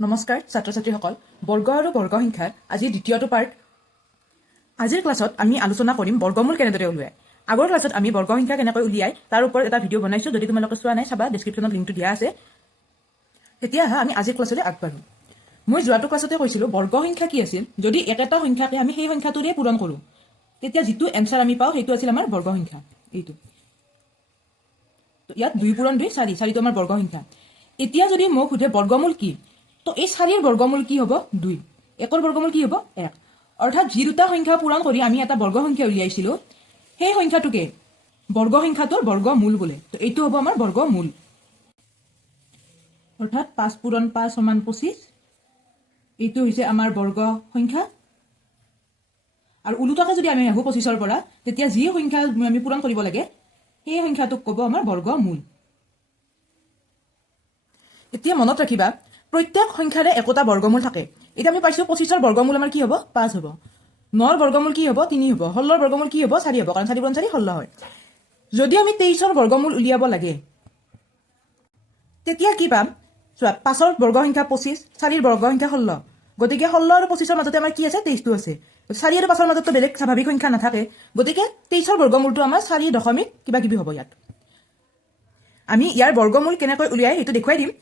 নমস্কাৰ ছাত্ৰ ছাত্ৰীসকল বৰ্গ আৰু বৰ্গসংখ্যাৰ আজি দ্বিতীয়টো পাৰ্ট আজিৰ ক্লাছত আমি আলোচনা কৰিম বৰ্গমূল কেনেদৰে উলিয়ায় আগৰ ক্লাছত আমি বৰ্গসংখ্যা কেনেকৈ উলিয়ায় তাৰ ওপৰত এটা ভিডিঅ' বনাইছোঁ যদি তোমালোকে চোৱা নাই চাবা ডেছক্ৰিপশ্যনত লিংকটো দিয়া আছে তেতিয়া আমি আজিৰ ক্লাছলৈ আগবাঢ়ো মই যোৱাটো ক্লাছতে কৈছিলোঁ বৰ্গসংখ্যা কি আছিল যদি একেটা সংখ্যাকে আমি সেই সংখ্যাটোৰে পূৰণ কৰোঁ তেতিয়া যিটো এনচাৰ আমি পাওঁ সেইটো আছিল আমাৰ বৰ্গসংখ্যা এইটো ইয়াত 2 পূৰণ 2 4 4টো আমাৰ বৰ্গসংখ্যা এতিয়া যদি মোক সোধে বৰ্গমূল কি তো এই 4ৰ বৰ্গমূল কি হ'ব 2 1ৰ বৰ্গমূল কি হ'ব 1 অৰ্থাৎ যি দুটা সংখ্যা পূৰণ কৰি আমি এটা বৰ্গসংখ্যা উলিয়াইছিলো সেই সংখ্যাটোকে বৰ্গসংখ্যাটোৰ বৰ্গমূল বোলে তো এইটো হ'ব আমাৰ বৰ্গমূল অৰ্থাৎ 5 পূৰণ 5 সমান 25 এইটো হৈছে আমাৰ বৰ্গসংখ্যা আৰু উলুটাকে যদি আমি আহো 25ৰ পৰা তেতিয়া যি সংখ্যা আমি পূৰণ কৰিব লাগে সেই সংখ্যাটোক ক'ব আমাৰ বৰ্গমূল এতিয়া মনত ৰাখিবা প্ৰত্যেক সংখ্যাৰে একোটা বৰ্গমূল থাকে এতিয়া আমি পাইছো 25ৰ বৰ্গমূল আমাৰ কি হ'ব 5 হ'ব 9ৰ বৰ্গমূল কি হ'ব 3 হ'ব 16ৰ বৰ্গমূল কি হ'ব 4 হ'ব কাৰণ 4 × 4 16 হয় যদি আমি 23ৰ বৰ্গমূল উলিয়াব লাগে তেতিয়া কি পাম চোৱা 5ৰ বৰ্গসংখ্যা 25 4ৰ বৰ্গসংখ্যা 16 গতিকে 16 আৰু 25ৰ মাজতে আমাৰ কি আছে 23টো আছে 4 আৰু 5ৰ মাজতো বেলেগ স্বাভাৱিক সংখ্যা নাথাকে গতিকে 23ৰ বৰ্গমূলটো আমাৰ 4 দশমিক কিবা কিবি হ'ব ইয়াত আমি ইয়াৰ বৰ্গমূল কেনেকৈ উলিয়াই সেইটো দেখুৱাই দিম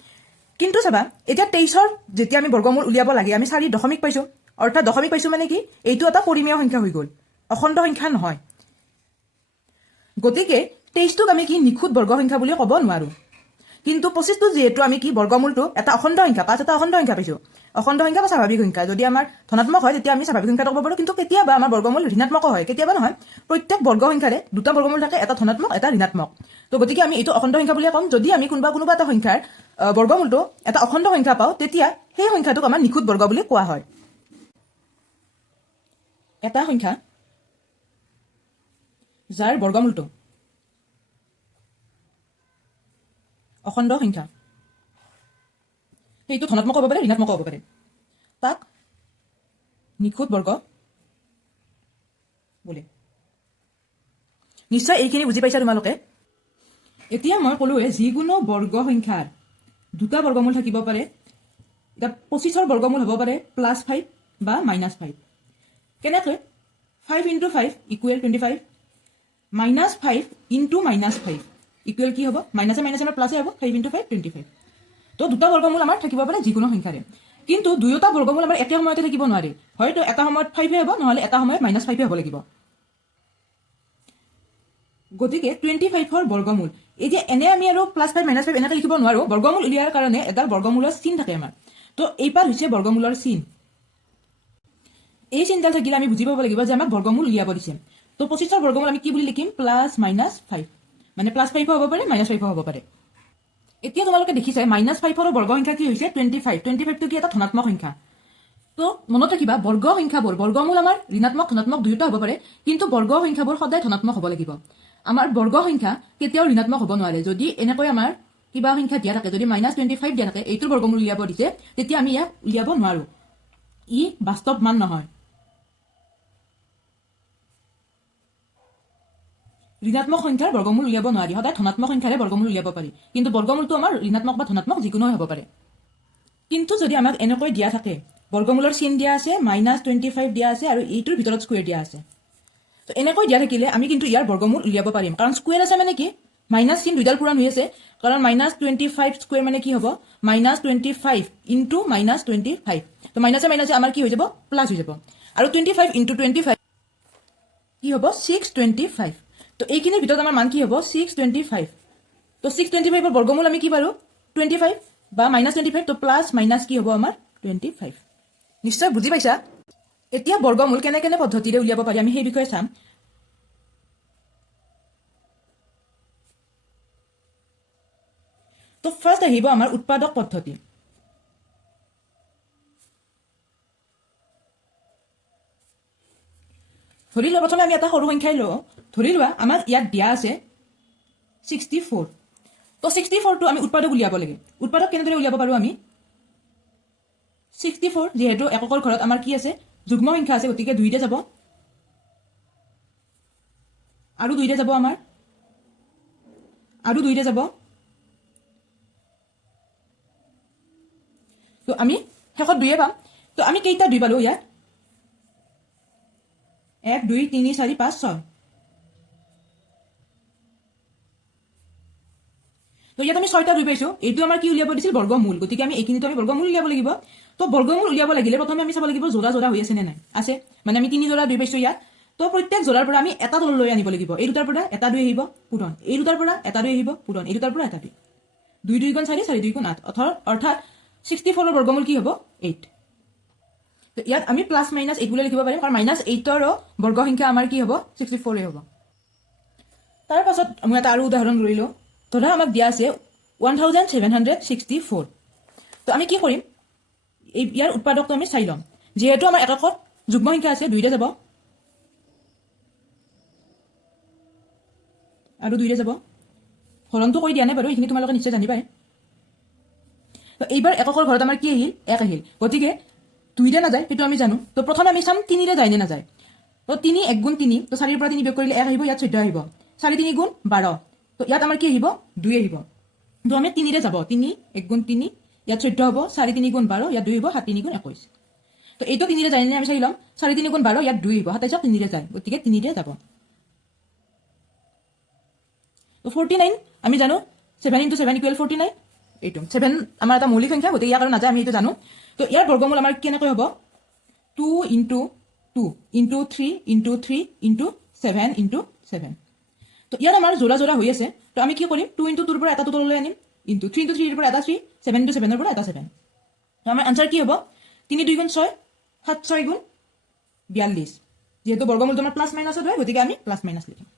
কিন্তু চাবা এতিয়া 23ৰ যেতিয়া আমি বৰ্গমূল উলিয়াব লাগে আমি 4 দশমিক পাইছো অৰ্থাৎ দশমিক পাইছো মানে কি এইটো এটা পৰিমেয় সংখ্যা হৈ গ'ল অখণ্ড সংখ্যা নহয় গতিকে 23টোক আমি কি নিখুঁত বৰ্গসংখ্যা বুলি ক'ব নোৱাৰো কিন্তু 25টো যেহেতু আমি কি বৰ্গমূলটো এটা অখণ্ড সংখ্যা 5 এটা অখণ্ড সংখ্যা পাইছো অখণ্ড সংখ্যা বা স্বাভাৱিক সংখ্যা যদি আমাৰ ধনাত্মক হয় তেতিয়া আমি স্বাভাৱিক সংখ্যাটো ক'ব পাৰো কিন্তু কেতিয়াবা আমাৰ বৰ্গমূল ঋণাত্মক হয় কেতিয়াবা নহয় প্ৰত্যেক বৰ্গসংখ্যাৰে দুটা বৰ্গমূল থাকে এটা ধনাত্মক এটা ঋণাত্মক তো গতিকে আমি এইটো অখণ্ড সংখ্যা বুলি ক'ম যদি আমি কোনোবা এটা সংখ্যাৰ বৰ্গমূলটো এটা অখণ্ড সংখ্যা পাওঁ তেতিয়া সেই সংখ্যাটোক আমাৰ নিখুঁত বৰ্গ বুলি কোৱা হয় এটা সংখ্যা যাৰ বৰ্গমূলটো অখণ্ড সংখ্যা সেইটো ধনাত্মক হ'ব পাৰে ঋণাত্মক হ'ব পাৰে তাক নিখুঁত বৰ্গ বোলে নিশ্চয় এইখিনি বুজি পাইছা তোমালোকে এতিয়া মই ক'লোৱে যিকোনো বৰ্গ সংখ্যাৰ দুটা বৰ্গমূল থাকিব পাৰে এটা 25ৰ বৰ্গমূল হ'ব পাৰে +5 বা -5 কেনেকৈ 5 × 5 = 25 -5 × -5 ইকুৱেল কি হ'ব মাইনাছে মাইনাছে আমাৰ প্লাছে হ'ব 5 × 5 25 তো দুটা বৰ্গমূল আমাৰ থাকিব পাৰে যিকোনো সংখ্যাৰে কিন্তু দুয়োটা বৰ্গমূল আমাৰ একে সময়তে থাকিব নোৱাৰে হয়তো এটা সময়ত 5 হ'ব নহলে এটা সময়ত -5 হ'ব লাগিব গতিকে 25ৰ বৰ্গমূল এতিয়া এনে আমি আৰু +5 -5 এনেকৈ লিখিব নোৱাৰো বৰ্গমূল উলিয়াৰ কাৰণে এডাল বৰ্গমূলৰ চিন থাকে আমাৰ তো এইপাৰ হৈছে বৰ্গমূলৰ চিন এই চিনডাল থাকিলে আমি বুজি পাব লাগিব যে আমাক বৰ্গমূল উলিয়াব দিছে তো 25ৰ বৰ্গমূল আমি কি বুলি লিখিম +-5 মানে +5 হ'ব পাৰে -5 হ'ব পাৰে এতিয়া তোমালোকে দেখিছা -5ৰ বৰ্গসংখ্যা কি হৈছে 25টো কি এটা ধনাত্মক সংখ্যা তো মনত ৰাখিবা বৰ্গ সংখ্যাবোৰ বৰ্গমূল আমাৰ ঋণাত্মক ধনাত্মক দুয়োটা হ'ব পাৰে কিন্তু বৰ্গ সংখ্যাবোৰ সদায় ধনাত্মক হ'ব লাগিব আমাৰ বৰ্গ সংখ্যা কেতিয়াও ঋণাত্মক হ'ব নোৱাৰে যদি এনেকৈ আমাৰ কিবা সংখ্যা দিয়া থাকে যদি -25 দিয়া থাকে এইটোৰ বৰ্গমূল উলিয়াব দিছে তেতিয়া আমি ইয়াক উলিয়াব নোৱাৰো ই বাস্তৱ মান নহয় ঋণাত্মক সংখ্যাৰ বৰ্গমূল উলিয়াব নোৱাৰি সদায় ধনাত্মক সংখ্যাৰে বৰ্গমূল উলিয়াব পাৰি কিন্তু বৰ্গমূলটো আমাৰ ঋণাত্মক বা ধনাত্মক যিকোনো হ'ব পাৰে কিন্তু যদি আমাক এনেকৈ দিয়া থাকে বৰ্গমূলৰ চিন দিয়া আছে -25 দিয়া আছে আৰু এইটোৰ ভিতৰত স্কুৱেৰ দিয়া আছে তো এনেকৈ দিয়া থাকিলে আমি কিন্তু ইয়াৰ বৰ্গমূল উলিয়াব পাৰিম কাৰণ স্কুৱেৰ আছে মানে কি মাইনাছ চিন দুইডাল পূৰণ হৈ আছে কাৰণ -25 স্কুৱেৰ মানে কি হ'ব -25 × -25 তো মাইনাছে মাইনাছে আমাৰ কি হৈ যাব প্লাছ হৈ যাব আৰু 25 × 25 কি হ'ব 625 তো এইখিনিৰ ভিতৰত আমাৰ মান কি হ'ব 625 তো 625ৰ বৰ্গমূল আমি কি পাৰো 25 বা -25 তো প্লাছ মাইনাছ কি হ'ব আমাৰ 25 নিশ্চয় বুজি পাইছা এতিয়া বৰ্গমূল কেনে কেনে পদ্ধতিৰে উলিয়াব পাৰি আমি সেই বিষয়ে চাম তো ফাৰ্ষ্ট আহিব আমাৰ উৎপাদক পদ্ধতি ধৰি লোৱা প্ৰথমে আমি এটা সৰু সংখ্যাই লওঁ ধৰি লোৱা আমাক ইয়াত দিয়া আছে 64 তো 64টো আমি উৎপাদক উলিয়াব লাগে উৎপাদক কেনেদৰে উলিয়াব পাৰো আমি 64 যেহেতু এককৰ ঘৰত আমাৰ কি আছে যুগ্ম সংখ্যা আছে গতিকে 2 ৰে যাব আৰু 2 ৰে যাব আমাৰ আৰু 2 ৰে যাব তো আমি শেষত 2 পাম। তো আমি কেইটা 2 পালো ইয়াত 1 2 3 4 5 6। তো ইয়াত আমি 6টা 2 পাইছো। এইটো আমাৰ কি উলিয়াব দিছিল বৰ্গমূল, গতিকে আমি এইখিনিতো আমি বৰ্গমূল উলিয়াব লাগিব। তো বৰ্গমূল উলিয়াব লাগিলে প্ৰথমে আমি চাব লাগিব জোৰা জোৰা হৈ আছে নে নাই, আছে মানে আমি 3 জোৰা 2 পাইছো ইয়াত। তো প্ৰত্যেক জোৰাৰ পৰা আমি এটা তললৈ আনিব লাগিব। এই দুটাৰ পৰা এটা 2 আহিব পূৰণ, এই দুটাৰ পৰা এটা 2 আহিব পূৰণ, এই দুটাৰ পৰা এটা 2, 2 2 গুণ 4 4 2 গুণ 8, অৰ্থাৎ 64ৰ বৰ্গমূল কি হ'ব 8। তো ইয়াত আমি প্লাছ মাইনাছ 8 বুলি লিখিব পাৰিম, কাৰণ -8ৰ বৰ্গ সংখ্যা আমাৰ কি হ'ব 64 হ'ব। তাৰ পাছত মই এটা আৰু উদাহৰণ লৈ লওঁ। ধৰা আমাক দিয়া আছে 1764। তো আমি কি কৰিম, ইয়াৰ উৎপাদকটো আমি চাই ল'ম। যিহেতু আমাৰ এককত যুগ্ম সংখ্যা আছে 2ৰে যাব আৰু 2ৰে যাব, হৰণটো কৰি দিয়া নাই বাৰু, এইখিনি তোমালোকে নিশ্চয় জানিবাই। তো এইবাৰ এককৰ ঘৰত আমাৰ কি আহিল 1 আহিল, গতিকে 2ৰে নাযায় সেইটো আমি জানো। তো প্ৰথমে আমি চাম 3ৰে যায় নে নাযায়। তো 3 1 গুণ 3, তো 4ৰ পৰা 3 বিয়োগ কৰিলে 1 আহিব, ইয়াত 14 আহিব। 4 3 গুণ 12, তো ইয়াত আমাৰ কি আহিব 2 আহিব। তো আমি 3ৰে যাব, 3 1 গুণ 3, ইয়াত 14 হ'ব, 4 3 গুণ 12, ইয়াত 2 হ'ব, 7 3 গুণ 21। তো এইটো 3ৰে যায় নে আমি চাই ল'ম। 4 3 গুণ 12, ইয়াত 2 আহিব, 27 3ৰে যায়, গতিকে 3ৰে যাব। তো 49 আমি জানো 7 × 7 = 49, এইটো 7 আমাৰ এটা মৌলিক সংখ্যা, গতিকে ইয়াৰ কাৰণে নাযায়, আমি এইটো জানো। তো ইয়াৰ বৰ্গমূল আমাৰ কেনেকৈ হ'ব 2 × 2 × 3 × 3 × 7 × 7। তো ইয়াত আমাৰ জোৰা জোৰা হৈ আছে। তো আমি কি কৰিম 2 × 2ৰ পৰা এটা তললৈ আনিম, 3 × 3ৰ পৰা এটা 3, 7 × 7ৰ পৰা এটা 7। তো আমাৰ আনচাৰ কি হ'ব 3 2 গুণ 6, 7 6 গুণ 42। যিহেতু বৰ্গমূলটো আমাৰ প্লাছ মাইনাছত হয়, গতিকে আমি প্লাছ মাইনাছ লিখিম।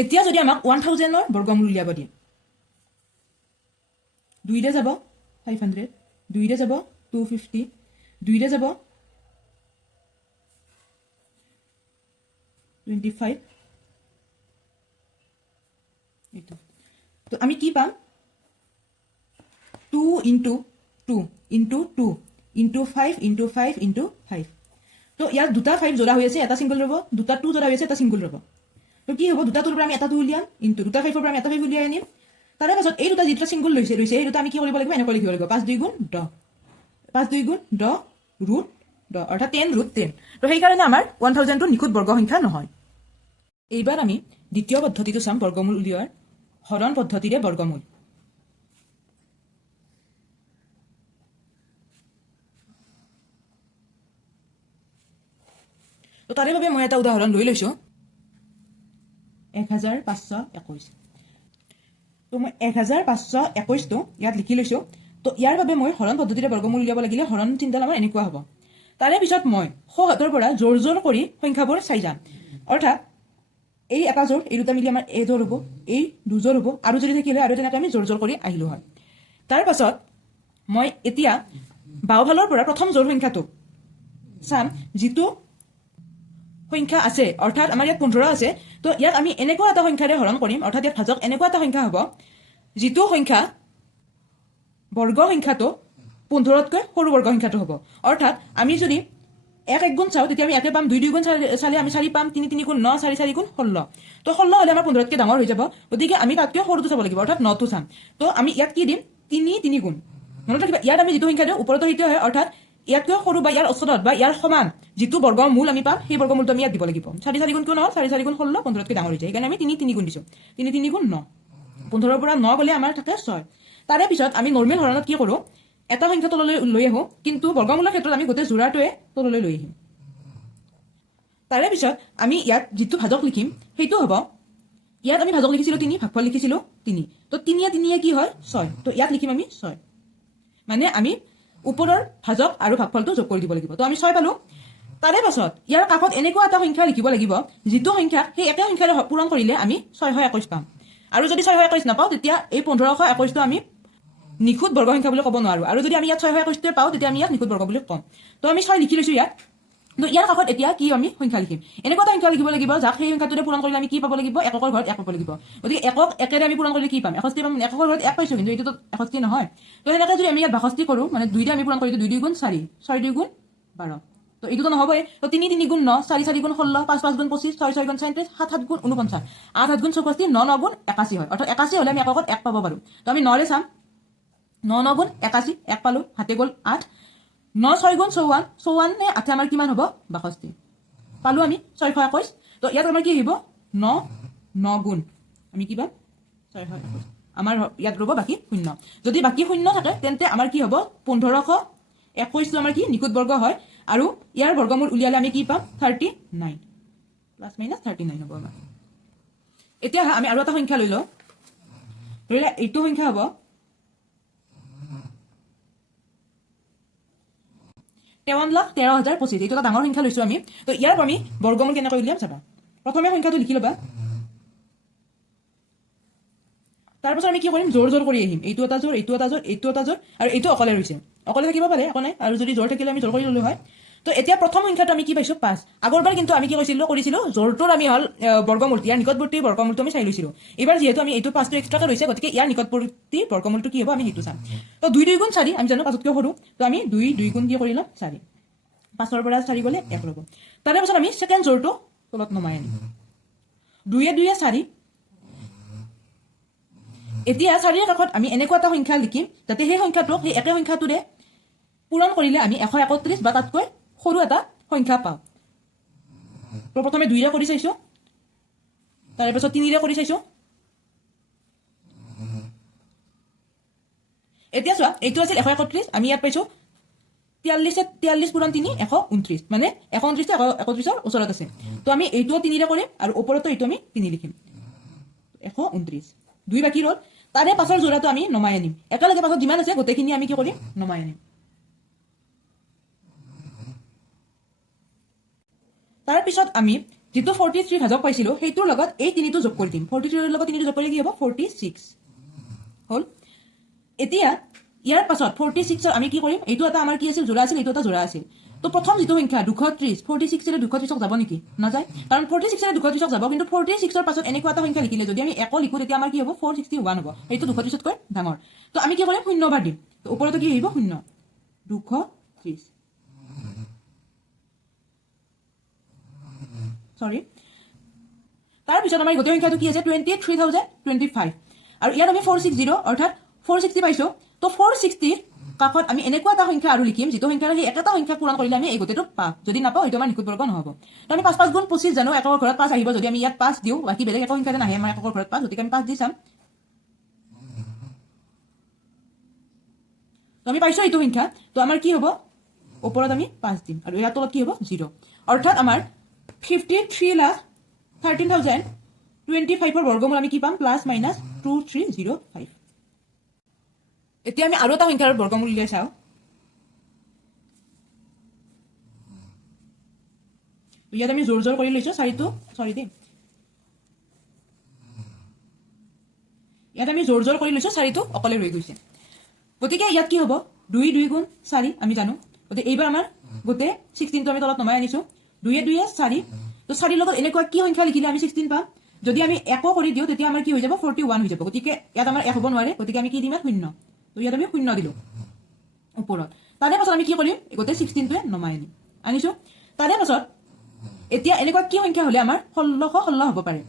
এতিয়া যদি আমাক 1000ৰ বৰ্গমূল উলিয়াব দিয়ে, 2ৰে যাব 500, 2ৰে যাব 250, 2ৰে যাব 25, এইটো। তো আমি কি পাম 2 × 2 × 2 × 5 × 5 × 5। তো ইয়াত দুটা 5 জোৰা হৈ আছে, এটা ছিংগল ৰ'ব, দুটা 2 জোৰা হৈ আছে, এটা ছিংগল ৰ'ব। তো কি হ'ব দুটা 2ৰ পৰা আমি এটা 2 উলিয়াম, দুটা 5ৰ পৰা আমি এটা 5 উলিয়াই আনিম। তাৰে পাছত এই দুটা যিটা ছিংগল লৈছে সেই দুটা আমি কি কৰিব লাগিব এনেকৈ লিখিব লাগিব 5 2 গুণ 10, 5 2 গুণ 10 ৰুট 10, অৰ্থাৎ 10 ৰুট 10। তো সেইকাৰণে আমাৰ 1000টো নিখুঁত বৰ্গ সংখ্যা নহয়। এইবাৰ আমি দ্বিতীয় পদ্ধতিটো চাম বৰ্গমূল উলিওৱাৰ, হৰণ পদ্ধতিৰে বৰ্গমূল। তো তাৰে বাবে মই এটা উদাহৰণ লৈ লৈছোঁ 1521। তো মই 1521টো ইয়াত লিখি লৈছোঁ। তো ইয়াৰ বাবে মই হৰণ পদ্ধতিৰে বৰ্গমূল উলিয়াব লাগিলে হৰণ চিন্তাল আমাৰ এনেকুৱা হ'ব। তাৰে পিছত মই সোঁহাতৰ পৰা জোৰ জোৰ কৰি সংখ্যাবোৰ চাই যাম, অৰ্থাৎ এই এটা জোৰ, এই দুটা মিলি আমাৰ এই জোৰ হ'ব, এই দুজোৰ হ'ব, আৰু যদি থাকিলে আৰু তেনেকৈ আমি জোৰ জোৰ কৰি আহিলোঁ হয়। তাৰ পাছত মই এতিয়া বাওঁফালৰ পৰা প্ৰথম জোৰ সংখ্যাটো চাম, যিটো সংখ্যা আছে, অৰ্থাৎ আমাৰ ইয়াত 15 আছে। তো ইয়াত আমি এনেকুৱা এটা সংখ্যাৰে হৰণ কৰিম, অৰ্থাৎ ইয়াত ভাজক এনেকুৱা এটা সংখ্যা হ'ব যিটো সংখ্যা বৰ্গ সংখ্যাটো 15তকৈ সৰু বৰ্গ সংখ্যাটো হ'ব। অৰ্থাৎ আমি যদি 1 1 গুণ চাওঁ, তেতিয়া আমি 1 পাম, 2 2 গুণ চালে আমি 4 পাম, 3 3 গুণ 9, 4 4 গুণ 16। তো 16 হ'লে আমাৰ 15তকৈ ডাঙৰ হৈ যাব, গতিকে আমি তাতকৈ সৰুটো চাব লাগিব, অৰ্থাৎ 9টো চাম। তো আমি ইয়াত কি দিম 3 3 গুণ, মনত ৰাখিবা ইয়াত আমি যিটো সংখ্যা দিওঁ ওপৰতো সেইটোৱে হয়, অৰ্থাৎ ইয়াতকৈ সৰু বা ইয়াৰ ওচৰত বা ইয়াৰ সমান যিটো বৰ্গমূল আমি পাম সেই বৰ্গমূলটো আমি ইয়াত দিব লাগিব। 4 4 গুণ কিয় নহ'ল, 4 4 গুণ 16, 15তকৈ ডাঙৰ হৈ যায়, সেইকাৰণে আমি 3 3 গুণ দিছোঁ, 3 3 গুণ 9, 15ৰ পৰা 9 গ'লে আমাৰ থাকে 6। তাৰে পিছত আমি নৰ্মেল হৰণত কি কৰোঁ, এটা সংখ্যা তললৈ লৈ আহোঁ, কিন্তু বৰ্গমূলৰ ক্ষেত্ৰত আমি গোটেই যোৰাটোৱে তললৈ লৈ আহিম। তাৰে পিছত আমি ইয়াত যিটো ভাজক লিখিম সেইটো হ'ব, ইয়াত আমি ভাজক লিখিছিলোঁ 3, ভাগফল লিখিছিলোঁ 3, তো 3 3 কি হয় 6, তো ইয়াত লিখিম আমি 6, মানে আমি ওপৰৰ ভাজক আৰু ভাগফলটো যোগ কৰি দিব লাগিব। তো আমি 6 পালোঁ। তাৰে পাছত ইয়াৰ কাষত এনেকুৱা এটা সংখ্যা লিখিব লাগিব যিটো সংখ্যা সেই একে সংখ্যাৰে পূৰণ কৰিলে আমি 621 পাম। আৰু যদি 621 নাপাওঁ, তেতিয়া এই 1521টো আমি নিখুঁত বৰ্গ সংখ্যা বুলি ক'ব নোৱাৰোঁ, আৰু যদি আমি ইয়াত 621টোৱে পাওঁ, তেতিয়া আমি ইয়াত নিখুঁত বৰ্গ বুলি ক'ম। তো আমি 6 লিখি লৈছোঁ ইয়াত। তো ইয়াৰ কাষত এতিয়া কি আমি সংখ্যা লিখিম, এনেকুৱা এটা সংখ্যা লিখিব লাগিব যাক সেই সংখ্যাটোৰে পূৰণ কৰিলে আমি কি পাব লাগিব, এককৰ ঘৰত 1 পাব লাগিব। গতিকে একক একেৰে আমি পূৰণ কৰিলে কি পাম, 61 পাম। এককৰ ঘৰত 1 পাইছোঁ, কিন্তু এইটোতো 61 নহয়। তো সেনেকৈ যদি আমি ইয়াত 62 কৰোঁ, মানে 2 আমি পূৰণ কৰিছোঁ, 2 2 গুণ 4, 6 2 গুণ 12, তো এইটোতো নহ'বই। তো 3 3 গুণ 9, 4 4 গুণ 16, 5 5 গুণ 25, 6 6 গুণ 37, 7 7 গুণ 49, 8 8 গুণ 64, 9 9 গুণ 81 হয়, অৰ্থাৎ 81 হ'লে আমি এককত 1 পাব পাৰোঁ। তো আমি 9ৰে চাম, 9 9 গুণ 81 1 পালো হাতে গ'ল 8 9 6 গুণ 54 54 নে 8 আমাৰ কিমান হ'ব 62 পালো আমি 621 তো ইয়াত আমাৰ কি আহিব 9 9 গুণ আমি কি পাম 621 আমাৰ ইয়াত ৰ'ব বাকি শূন্য যদি বাকি শূন্য থাকে তেন্তে আমাৰ কি হ'ব 1521 টো আমাৰ কি নিখুঁত বৰ্গ হয় আৰু ইয়াৰ বৰ্গমূল উলিয়ালে আমি কি পাম 39 প্লাস মাইনাস 39 হ'ব আমাৰ এতিয়া আমি আৰু এটা সংখ্যা লৈ লওঁ ধৰিলে এইটো সংখ্যা হ'ব 53,13,025 এইটো এটা ডাঙৰ সংখ্যা লৈছো আমি তো ইয়াৰ আমি বৰ্গমূল কেনেকৈ উলিয়াম চাবা প্ৰথমে সংখ্যাটো লিখি ল'বা তাৰপিছত আমি কি কৰিম জোৰ জোৰ কৰি আহিম এইটো এটা জোৰ এইটো এটা জোৰ এইটো এটা জোৰ আৰু এইটো অকলে ৰৈছে অকলে থাকিব পাৰে একো নাই আৰু যদি জোৰ থাকিলে আমি জোৰ কৰি ল'লো হয় তো এতিয়া প্ৰথম সংখ্যাটো আমি কি পাইছো 5 আগৰবাৰ কিন্তু আমি কি কৰিছিলো জোৰটোৰ আমি হল বৰ্গমূলটো ইয়াৰ নিকটৱৰ্তী বৰ্গমূলটো আমি চাই লৈছিলো এবাৰ যেহেতু আমি এইটো 5টো এক্সট্ৰাকে ৰৈছে গতিকে ইয়াৰ নিকটৱৰ্তী বৰ্গমূলটো কি হ'ব আমি সেইটো চাম তো 2 2 গুণ 4 আমি জানো 5তকৈ সৰু তো আমি 2 2 গুণ কি কৰিলাম 4 5ৰ পৰা 4 গ'লে 1 ৰ'ব তাৰে পাছত আমি সেকেন্ড জোৰটো তলত নমাই আনিম 2 2 4 এতিয়া 4ৰ কাষত আমি এনেকুৱা এটা সংখ্যা লিখিম যাতে সেই সংখ্যাটোক সেই একে সংখ্যাটোৰে পূৰণ কৰিলে আমি 131 বা তাতকৈ সৰু এটা সংখ্যা পাওঁ তো প্ৰথমে 2 ৰে কৰি চাইছো তাৰে পাছত 3 ৰে কৰি চাইছো এতিয়া চোৱা এইটো আছিল 131 আমি ইয়াত পাইছো 43 পূৰণ 3 129 মানে 129 টো 131ৰ ওচৰত আছে তো আমি এইটোও 3 ৰে কৰিম আৰু ওপৰতো এইটো আমি 3 লিখিম 129 2 বাকি ৰল তাৰে পাছৰ জোৰাটো আমি নমাই আনিম একেলগে পাছত যিমান আছে গোটেইখিনি আমি কি কৰিম নমাই আনিম তাৰ পিছত আমি যেটো 43 ভাজক পাইছিলো সেইটোৰ লগত এই তিনিটো যোগ কৰি দিম 43 ৰ লগত তিনিটো যোগ কৰিলে কি হ'ব 46 হল এতিয়া ইয়াৰ পাছত 46 ৰ আমি কি কৰিম এইটো এটা আমাৰ কি আছিল জোৰা আছিল এইটো এটা জোৰা আছিল তো প্ৰথম যেটো সংখ্যা 230 46 ৰে 230ক যাব নেকি নাযায় কাৰণ 46 ৰে 230ক যাব কিন্তু 46 ৰ পাছত এনেকুৱা এটা সংখ্যা লিখিলে যদি আমি 1 লিখো তেতিয়া আমাৰ কি হ'ব 461 হ'ব এইটো 230তকৈ ডাঙৰ তো আমি কি কৰিম শূন্য বাৰ দিম তো ওপৰতে কি আহিব শূন্য 230 সৰি তাৰ পিছত আমাৰ গোটেই সংখ্যাটো কি আছে 23025 আৰু ইয়াত আমি 460 অৰ্থাৎ 460 পাইছো তো 460 কাষত আমি এনেকুৱা এটা সংখ্যা আৰু লিখিম যেটো সংখ্যাৰ সেই একেটা সংখ্যা পূৰণ কৰিলে আমি এই গোটেইটো পাম যদি নাপাও এইটো আমাৰ নিখুঁত বৰ্গ নহব তো আমি 5 5 গুণ 25 জানো একৰ ঘৰত 5 আহিব যদি আমি ইয়াত 5 দিও বাকি বেলেগ একো সংখ্যা নাহে আমাৰ একৰ ঘৰত 5 গতিকে আমি 5 দি চাম তো আমি পাইছো এইটো সংখ্যা তো আমাৰ কি হ'ব ওপৰত আমি 5 দিম আৰু ইয়াৰ তলত কি হ'ব 0 অৰ্থাৎ আমাৰ 53,13,025 ৰ বৰ্গমূল আমি কি পাম প্লাস মাইনাস 2305 এতিয়া আমি আৰু এটা সংখ্যাৰ বৰ্গমূল উলিয়াই চাও ইয়াত আমি জোৰ জোৰ কৰি লৈছো 4টো সৰি দে ইয়াত আমি জোৰ জোৰ কৰি লৈছো 4টো অকলে ৰৈ গৈছে গতিকে ইয়াত কি হ'ব 2 2 গুণ 4 আমি জানো গতিকে এইবাৰ আমাৰ গোটে 16 টো আমি তলত নমাই আনিছো 2 2 4 তো 4 লগত এনেকুৱা কি সংখ্যা লিখিলে আমি 16 পাম যদি আমি 1 কৰি দিও তেতিয়া আমাৰ কি হৈ যাব 41 হৈ যাব গতিকে ইয়াত আমাৰ 1 হ'ব নোৱাৰে গতিকে আমি কি দিম শূন্য তো ইয়াত আমি শূন্য দিলো ওপৰত তাৰে পাছত আমি কি কৰিম গোটে 16 টোৱে নমাই আনিম আনিছো তাৰে পাছত এতিয়া এনেকুৱা কি সংখ্যা হলে আমাৰ 1616 হ'ব পাৰে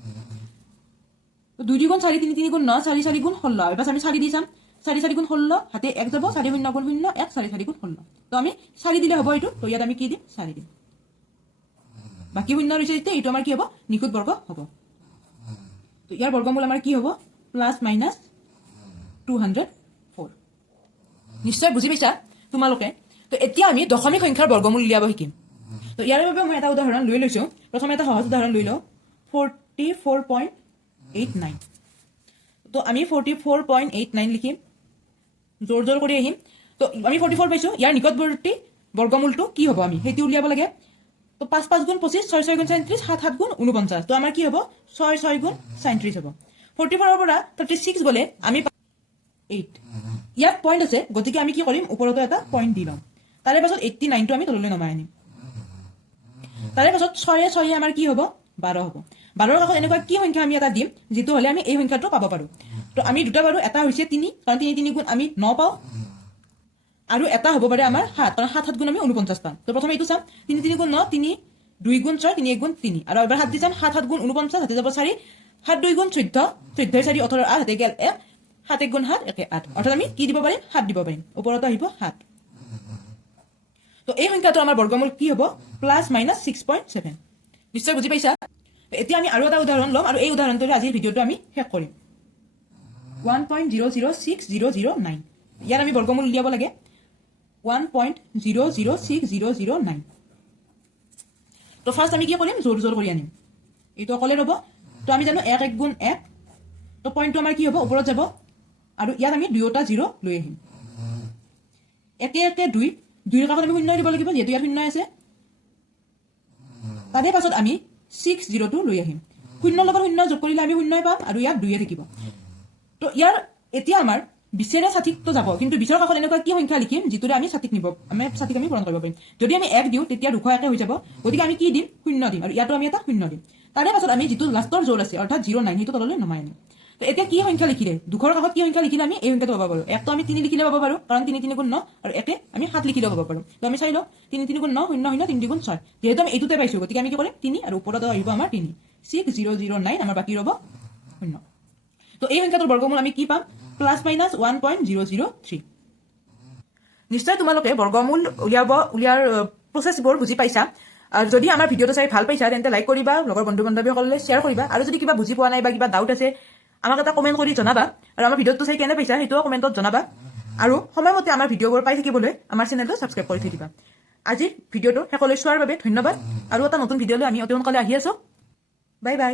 2 2 গুণ 4 3 3 গুণ 9 4 4 গুণ 16 এবাৰ আমি 4 দি চাম 4 4 গুণ 16 হাতে 1 যাব 4 0 গুণ 0 1 4 4 গুণ 16 তো আমি 4 দিলে হ'ব এইটো তো ইয়াত আমি কি দিম 4 দিম বাকি শূন্য ৰৈছে এইটো আমাৰ কি হ'ব নিখুঁত বৰ্গ হ'ব তো ইয়াৰ বৰ্গমূল আমাৰ কি হ'ব প্লাস মাইনাস 204 নিশ্চয় বুজি পাইছা তোমালোকে তো এতিয়া আমি দশমিক সংখ্যাৰ বৰ্গমূল উলিয়াব শিকিম তো ইয়াৰ বাবে মই এটা উদাহৰণ লৈ লৈছো প্ৰথমে এটা সহজ উদাহৰণ লৈ লও 44.89 তো আমি 44.89 লিখিম জোৰ জোৰ কৰি আহিম তো আমি 44 পাইছো ইয়াৰ নিকটৱৰ্তী বৰ্গমূলটো কি হ'ব আমি হেতু উলিয়াব লাগে তো 5 5 গুণ 25 6 6 গুণ 37 7 7 গুণ 49 তো আমাৰ কি হ'ব 6 6 গুণ 37 হ'ব 44 ৰ পৰা 36 গলে আমি 8 ইয়াত পইণ্ট আছে গতিকে আমি কি কৰিম ওপৰতে এটা পইণ্ট দি লম তাৰে পাছত 89 টো আমি তললৈ নমাই আনিম তাৰে পাছত 6 6 আমাৰ কি হ'ব 12 হ'ব 12 ৰ কাষত এনেকুৱা কি সংখ্যা আমি এটা দিম যেটো হলে আমি এই সংখ্যাটো পাব পাৰো তো আমি দুটা বাৰো এটা হৈছে 3 কাৰণ 3 3 গুণ আমি 9 পাও আৰু এটা হ'ব পাৰে আমাৰ 7 কাৰণ 7 7 গুণ আমি 49 পাম তো প্ৰথমে এইটো চাম 3 3 গুণ 9 3 2 গুণ 6 3 1 গুণ 3 আৰু এবাৰ 7 দি চাম 7 7 গুণ 49 হাতে যাব 4 7 2 গুণ 14 14 4 18 হাতে গেল 1 7 1 গুণ 7 একে 8 অৰ্থাৎ আমি কি দিব পাৰিম 7 দিব পাৰিম ওপৰত আহিব 7 তো এই সংখ্যাটো আমাৰ বৰ্গমূল কি হ'ব প্লাছ মাইনাছ 6.7 নিশ্চয় বুজি পাইছা এতিয়া আমি আৰু এটা উদাহৰণ ল'ম আৰু এই উদাহৰণটোৰে আজিৰ ভিডিঅ'টো আমি শেষ কৰিম 1.006009 ইয়াৰ আমি বৰ্গমূল উলিয়াব লাগে 1.006009 তো ফাৰ্ষ্ট আমি কি কৰিম জোৰ জোৰ কৰি আনিম এইটো অকলে ৰ'ব তো আমি জানো 1 1 গুণ 1 তো পইণ্টটো আমাৰ কি হ'ব ওপৰত যাব আৰু ইয়াত আমি দুয়োটা 0 লৈ আহিম একে একে 2 2ৰ কাষত আমি 0 দিব লাগিব যেহেতু ইয়াত 0 আছে তাৰে পাছত আমি 602 লৈ আহিম 0 লগত 0 যোগ কৰিলে আমি 0 পাম আৰু ইয়াত 2 থাকিব তো ইয়াৰ এতিয়া আমাৰ 20ৰে 60 তো যাব কিন্তু 20ৰ কাষত এনেকুৱা কি সংখ্যা লিখিম যিটোৰে আমি 60 নিব আমি 60 আমি পূৰণ কৰিব পাৰিম যদি আমি 1 দিওঁ তেতিয়া দুখ একে হৈ যাব গতিকে আমি কি দিম 0 দিম আৰু ইয়াতো আমি এটা 0 দিম তাৰে পাছত আমি যিটো লাষ্টৰ জোৰ আছে অৰ্থাৎ 09 সেইটো তললৈ নমাই আনিম তো এতিয়া কি সংখ্যা লিখিলে দুখৰ কাষত কি সংখ্যা লিখিলে আমি এই সংখ্যাটো পাব পাৰো একটো আমি 3 লিখিলে পাব পাৰো কাৰণ 3 3 গুণ 9 আৰু একে আমি 7 লিখিলেও পাব পাৰো তো আমি চাই লওঁ 3 3 গুণ 9 0 0 3 গুণ 6 যেহেতু আমি এইটোতে পাইছো গতিকে আমি কি কৰিম 3 আৰু ওপৰত আহিব আমাৰ 3 6009 আমাৰ বাকি ৰ'ব 0 তো এই সংখ্যাটোৰ বৰ্গমূল আমি কি পাম প্লাছ মাইনাছ 1.003 নিশ্চয় তোমালোকে বৰ্গমূল উলিয়াৰ প্ৰচেছবোৰ বুজি পাইছা আৰু যদি আমাৰ ভিডিঅ'টো চাই ভাল পাইছা তেন্তে লাইক কৰিবা লগৰ বন্ধু বান্ধৱীসকললৈ শ্বেয়াৰ কৰিবা আৰু যদি কিবা বুজি পোৱা নাই বা কিবা ডাউট আছে আমাক এটা কমেণ্ট কৰি জনাবা আৰু আমাৰ ভিডিঅ'টো চাই কেনে পাইছা সেইটোও কমেণ্টত জনাবা আৰু সময়মতে আমাৰ ভিডিঅ'বোৰ পাই থাকিবলৈ আমাৰ চেনেলটো ছাবস্ক্ৰাইব কৰি থৈ দিবা আজিৰ ভিডিঅ'টো শেষলৈ চোৱাৰ বাবে ধন্যবাদ আৰু এটা নতুন ভিডিঅ'লৈ আমি অতি সোনকালে আহি আছো বাই বাই